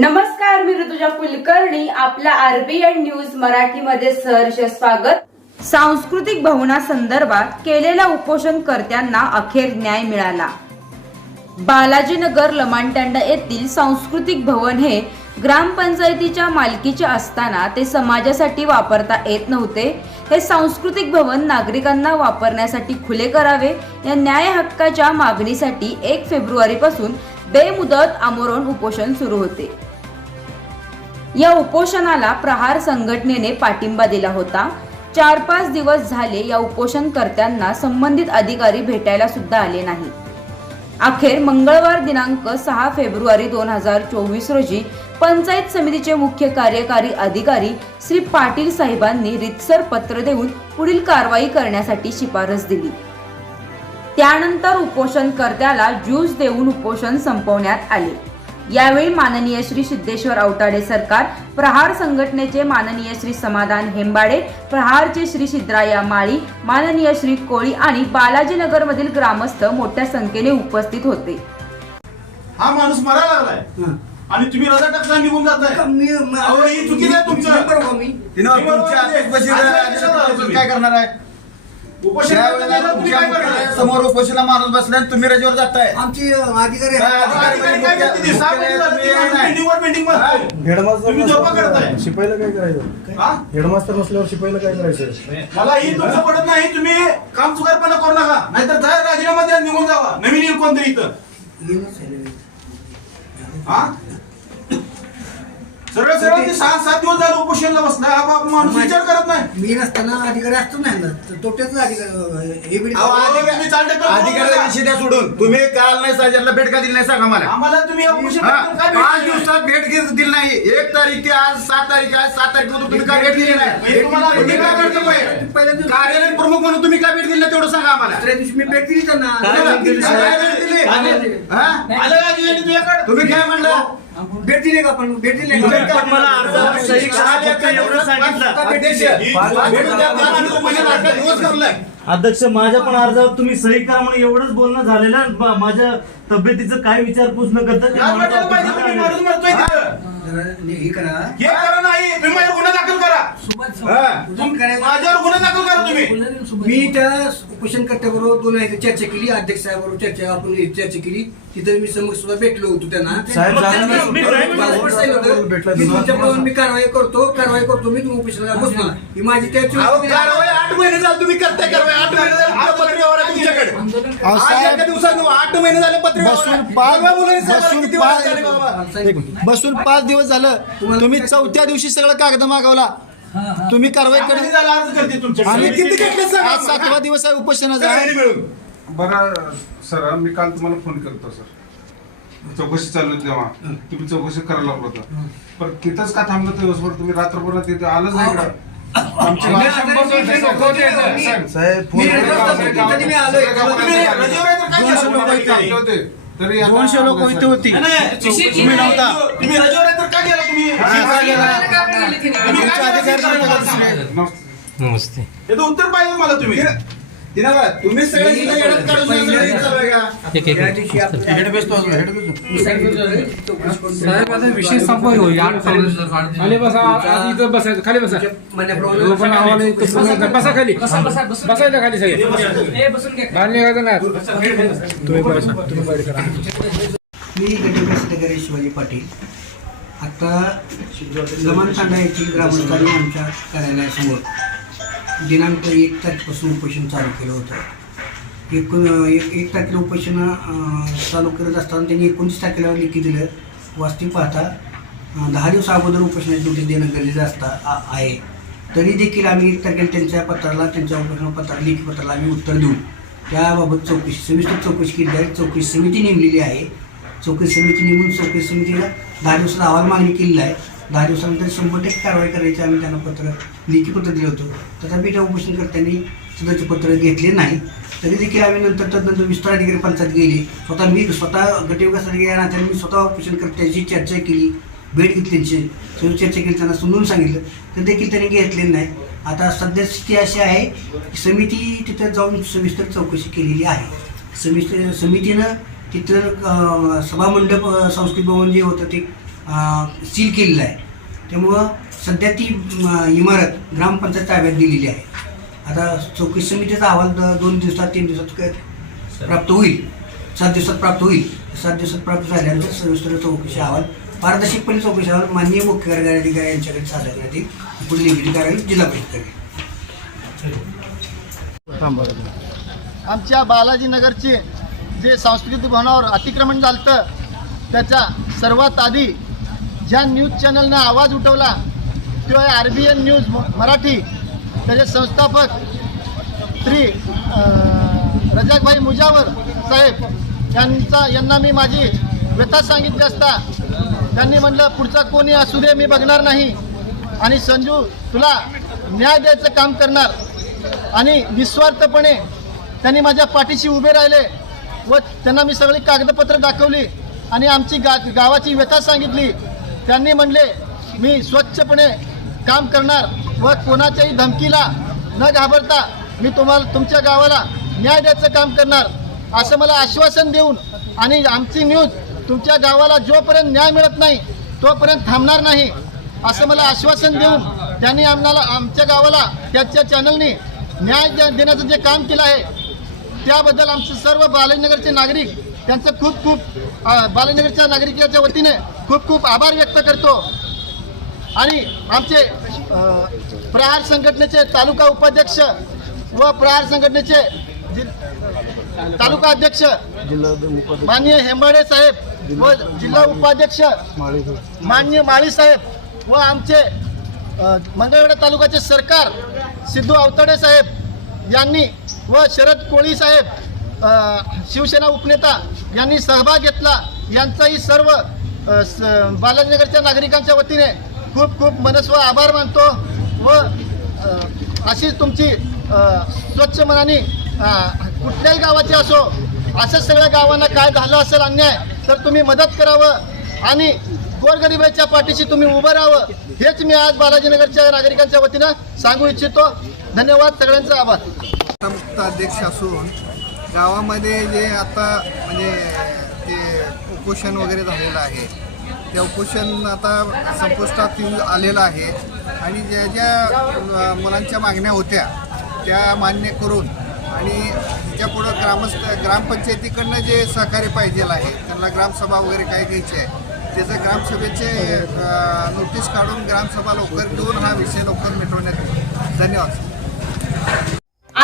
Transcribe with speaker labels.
Speaker 1: नमस्कार मी ऋतुजा कुलकर्णी. आपल्या RBN news मराठीमध्ये सहर्ष स्वागत. सांस्कृतिक भवनासंदर्भात केलेल्या उपोषणकर्त्यांना अखेर न्याय मिळाला. बालाजीनगर लमाणतांडा येथील सांस्कृतिक भवन हे ग्रामपंचायतीच्या मालकीचे असताना ते समाजासाठी वापरता येत नव्हते. हे सांस्कृतिक भवन नागरिकांना वापरण्यासाठी खुले करावे. या न्याय हक्काच्या मागणीसाठी एक फेब्रुवारीपासून बेमुदत आमरण उपोषण सुरू होते. या उपोषणाला प्रहार संघटनेने पाठिंबा दिला होता. चार पाच दिवस झाले या उपोषणकर्त्यांना संबंधित अधिकारी भेटायला सुद्धा आले नाही. अखेर मंगळवार दिनांक सहा फेब्रुवारी दोन हजार चोवीस रोजी पंचायत समितीचे मुख्य कार्यकारी अधिकारी श्री पाटील साहेबांनी रितसर पत्र देऊन पुढील कारवाई करण्यासाठी शिफारस दिली. त्यानंतर उपोषणकर्त्याला ज्यूस देऊन उपोषण संपवण्यात आले. यावेळी माननीय श्री सिद्धेश्वर औताडे सरकार प्रहार संघटनेचे माननीय श्री समाधान हेंबाडे प्रहारचे श्री सिद्राया माळी माननीय श्री कोळी आणि बालाजीनगर मधील ग्रामस्थ मोठ्या संख्येने उपस्थित होते.
Speaker 2: हा माणूस मरायला लागलाय. आणि तुम्ही रजा टाकता निघून जाताय. चुकीचं आहे तुमचं. काय करणार
Speaker 3: आहे?
Speaker 2: उपोषण
Speaker 3: ज्या
Speaker 2: करताना
Speaker 3: वेळेला
Speaker 2: तुम्ही
Speaker 3: तुमच्या
Speaker 2: काय करणार?
Speaker 3: मुख्यालयात समोर उपोषणला माणूस बसला आणि तुम्ही रजेवर जाताय.
Speaker 4: आमची अधिकारी
Speaker 3: काय अधिकारी?
Speaker 2: अधिकारी काय करते ते? सहा महिने झाले ते माणूस पेंडिंगवर पेंडिंग बसतोय.
Speaker 5: हेडमास्तर
Speaker 2: तुम्ही झोपा करताय?
Speaker 5: नसल्यावर शिपाईला काय करायचं?
Speaker 2: हा?
Speaker 5: हेडमास्तर नसल्यावर शिपाईला काय करायचं?
Speaker 2: मला ही तुमचं पडत नाही. तुम्ही काम चुकारपणा करू नका. नाहीतर जा राजीनामा द्या निघून जावा. नवीन येईल कोणतरी इथं. हा? सरळ सरळ ते सहा सात दिवस झाले उपोषणला बसलाय हा बाप माणूस विचार करत नाही
Speaker 4: मी नसताना अधिकारी असतो नाही ना तर तोट्याचा अधिकारी हे बिल
Speaker 3: अहो, अधिकारी-
Speaker 2: तुम्ही चालते का?
Speaker 3: अधिकाऱ्याचा विषय द्या सोडून तुम्ही काल नाही साजारला भेट का दिली नाही सांगा मला
Speaker 2: आम्हाला तुम्ही या उपोषण
Speaker 3: हा?
Speaker 2: काय
Speaker 3: पाच
Speaker 2: भेटले?
Speaker 3: दिवसात भेट घेत दिली नाही एक तारीख ते आज सात तारीख आहे सात तारीख तुम्ही काय भेट दिली नाही
Speaker 2: म्हणजे तुम्हाला
Speaker 3: तुम्ही काय भेट दिली नाही?
Speaker 4: पहिल्या दिवशी
Speaker 3: कार्यालय प्रमुख म्हणून तुम्ही काय भेट दिली नाही तेवढं सांगा आम्हाला
Speaker 4: दुसऱ्या दिवशी मी भेट दिली त्यांना
Speaker 3: काय भेट दिली? काय भेट दिली? हा?
Speaker 2: आलं का जीवन तुझ्याकडे
Speaker 3: तुम्ही काय म्हणलं
Speaker 4: भेट दिली का आपण भेट दिली का?
Speaker 3: पण मला अर्जावर सही करा, का एवढं सांगितलं. अध्यक्ष, द्या, पाच दिवस
Speaker 6: माझ्या पण अर्जावर तुम्ही सही करा म्हणून एवढंच बोलणं झालेलं आहे. माझ्या तब्येतीचं काय विचारपूस न करता ते
Speaker 2: लाज वाटायला
Speaker 6: माणूस
Speaker 2: पाहिजे तुम्ही
Speaker 6: ऑफिसला
Speaker 2: माणूस मरतोय तिथं.
Speaker 4: जरा हे करा
Speaker 2: हे करा नाही तुम्ही माझ्यावर गुन्हा दाखल करा
Speaker 3: हा.
Speaker 4: तुम्ही करायचं.
Speaker 2: माझ्यावर गुन्हा तुम्ही.
Speaker 4: मी त्या उपोषणकर्त्याबरोबर दोन आहे चर्चा केली. अध्यक्ष साहेबाबरोबर चर्चा आपण चर्चा केली. तिथे मी समोर सुद्धा भेटलो होतो त्यांना? मी कारवाई करतो कारवाई करतो. मी तुम्ही उपोषणाला बसणार. ही माझी त्याची
Speaker 3: आठ महिने झाले. तुम्ही करताय कारवाई. आठ महिने झाले. तुमचं पत्र व्यवहार आहे तुमच्याकडे. आज एका दिवसात आठ महिने झाले.
Speaker 5: बसून पाच दिवस झालं. तुम्ही चौथ्या दिवशी सगळं कागद मागवला. तुम्ही कारवाई
Speaker 2: झाला अर्ज करते
Speaker 3: आम्ही किती घेतले सांगा
Speaker 5: आज सातवा दिवस आहे उपोषणाचा
Speaker 3: सगळ्यांनी मिळून
Speaker 7: बरं सर मी काल तुम्हाला फोन करतो सर चौकशी चालू होती तेव्हा तुम्ही चौकशी करायला लागलो होतं पण तिथंच का थांबलं दिवसभर तुम्ही रात्रभर तिथे आलंच नाही आमची शंभर दोनशे लोकं होते साहेब.
Speaker 5: फोन
Speaker 7: होते. तरी आता
Speaker 5: दोनशे लोक इथे होती. तुम्ही नव्हता.
Speaker 2: तुम्ही रजेवर आहे तर काय केलं तुम्ही? तुम्ही
Speaker 5: तुमचे
Speaker 2: काय
Speaker 5: अधिकारी
Speaker 2: केलं?
Speaker 5: नव्हते का दुसरे?
Speaker 7: नमस्ते.
Speaker 2: याचं उत्तर पाहिजे मला तुम्ही.
Speaker 3: तुम्ही सगळे
Speaker 8: विषय खाली बसा. आधी इथं बसायचं. खाली बसा. खाली. बसायचं खाली सगळे. बाहेर निघायचं नाही तुम्ही बसा तुम्ही बाहेर करा.
Speaker 4: मी गटविकास अधिकारी शिवाजी पाटील. आता तांडा येथील ग्रामस्थांनी आमच्या कार्यालयासमोर दिनांक एक तारखेपासून उपोषण चालू केलं होतं. एकूण एक एक तारखेला उपोषण चालू करत असताना त्यांनी एकोणतीस तारखेला लेखी दिलं. वास्तविक पाहता दहा दिवस अगोदर उपोषणाची नोटीस देणं गरजेचं असता आ- आहे. तरी देखील आम्ही एक तारखेला त्यांच्या पत्राला त्यांच्या उपोषण पत्राला लेखी पत्राला आम्ही उत्तर देऊ. त्याबाबत चौकशी सविस्तर चौकशी केली आहे. चौकशी समिती नेमलेली आहे. चौकशी समिती नेमून चौकशी समितीला दहा दिवसाचा अहवाल मागणी केलेला आहे. दहा दिवसानंतर शंभर टक्के कारवाई करायची आम्ही त्यांना पत्र लेखी पत्र दिलं होतं. तथापि त्या उपोषणकर्त्यांनी सदरचे पत्र घेतले नाही. तरी देखील आम्ही नंतर तदनंतर विस्तार अधिकारी पंचायत गेली. स्वतः मी स्वतः गटविकास अधिकारी या नात्याने मी स्वतः उपोषणकर्त्यांची चर्चा केली. भेट घेतली त्यांची. चर्चा केली त्यांना समजून सांगितलं. तर देखील त्यांनी घेतलेलं नाही. आता सध्या स्थिती अशी आहे की समिती तिथं जाऊन सविस्तर चौकशी केलेली आहे. सविस्तर समितीनं तिथं सभामंडप संस्कृत भवन जे होतं ते सील केलेलं आहे. त्यामुळं सध्या ती इमारत ग्रामपंचायत ताब्यात दिलेली आहे. आता चौकशी समितीचा अहवाल दोन दिवसात तीन दिवसात प्राप्त होईल. सात दिवसात प्राप्त होईल. सात दिवसात प्राप्त झाल्यानंतर सविस्तर चौकशी अहवाल पारदर्शकपणे चौकशी अहवाल माननीय मुख्य कार्यकारी अधिकारी यांच्याकडे सादर करण्यात येईल. पुढील निगडी कारवाई जिल्हा परिषद
Speaker 5: आमच्या बालाजीनगरचे जे सांस्कृतिक भवनावर अतिक्रमण झालं त्याच्या सर्वात आधी ज्या न्यूज चॅनलनं आवाज उठवला तो आहे R B N news Marathi. त्याचे संस्थापक श्री रजाकभाई मुजावर साहेब यांचा यांना मी माझी व्यथा सांगितली असता त्यांनी म्हटलं पुढचा कोणी असू दे मी बघणार नाही. आणि संजू तुला न्याय द्यायचं काम करणार. आणि निस्वार्थपणे त्यांनी माझ्या पाठीशी उभे राहिले व त्यांना मी सगळी कागदपत्र दाखवली आणि आमची गा गावाची व्यथा सांगितली. त्यांनी म्हणले मी स्वच्छपणे काम करणार व कोणाच्याही धमकीला न घाबरता मी तुम्हाला तुमच्या गावाला न्याय द्यायचं काम करणार असं मला आश्वासन देऊन आणि आमची न्यूज तुमच्या गावाला जोपर्यंत न्याय मिळत नाही तोपर्यंत थांबणार नाही असं मला आश्वासन देऊन त्यांनी आम्हाला आमच्या गावाला त्याच्या चॅनलनी न्याय दे- देण्याचं जे काम केलं आहे त्याबद्दल आमचे सर्व बालाजीनगरचे नागरिक त्यांचं खूप खूप अ, बालाजीनगरच्या नागरिकाच्या वतीने खूप खूप आभार व्यक्त करतो. आणि आमचे प्रहार संघटनेचे तालुका उपाध्यक्ष व प्रहार संघटनेचे तालुका अध्यक्ष माननीय हेंबाडे साहेब व जिल्हा उपाध्यक्ष माननीय माळी साहेब व आमचे अ, मंगळवेढा तालुक्याचे सरकार सिद्धू अवतडे साहेब यांनी व शरद कोळी साहेब शिवसेना उपनेता यांनी सहभाग घेतला. यांचाही सर्व स- बालाजीनगरच्या नागरिकांच्या वतीने खूप खूप मनस्व आभार मानतो व अशीच तुमची स्वच्छ मनाने कुठल्याही गावाची असो असं सगळ्या गावांना काय झालं असेल अन्याय तर तुम्ही मदत करावं आणि गोरगरिबाच्या पाठीशी तुम्ही उभं राहावं हेच मी आज बालाजीनगरच्या नागरिकांच्या वतीनं सांगू इच्छितो. धन्यवाद सगळ्यांचा आभार.
Speaker 9: अध्यक्ष असून गावामध्ये जे आता म्हणजे ते उपोषण वगैरे झालेलं आहे ते उपोषण आता संपुष्टात येऊन आलेलं आहे. आणि ज्या ज्या मुलांच्या मागण्या होत्या त्या मान्य करून आणि ह्याच्यापुढं ग्रामस्थ ग्रामपंचायतीकडनं जे सहकार्य पाहिजे आहे त्यांना ग्रामसभा वगैरे काय घ्यायची आहे त्याचं ग्रामसभेचे नोटीस काढून ग्रामसभा लवकर घेऊन हा विषय लवकर मिटवण्यात येईल. धन्यवाद.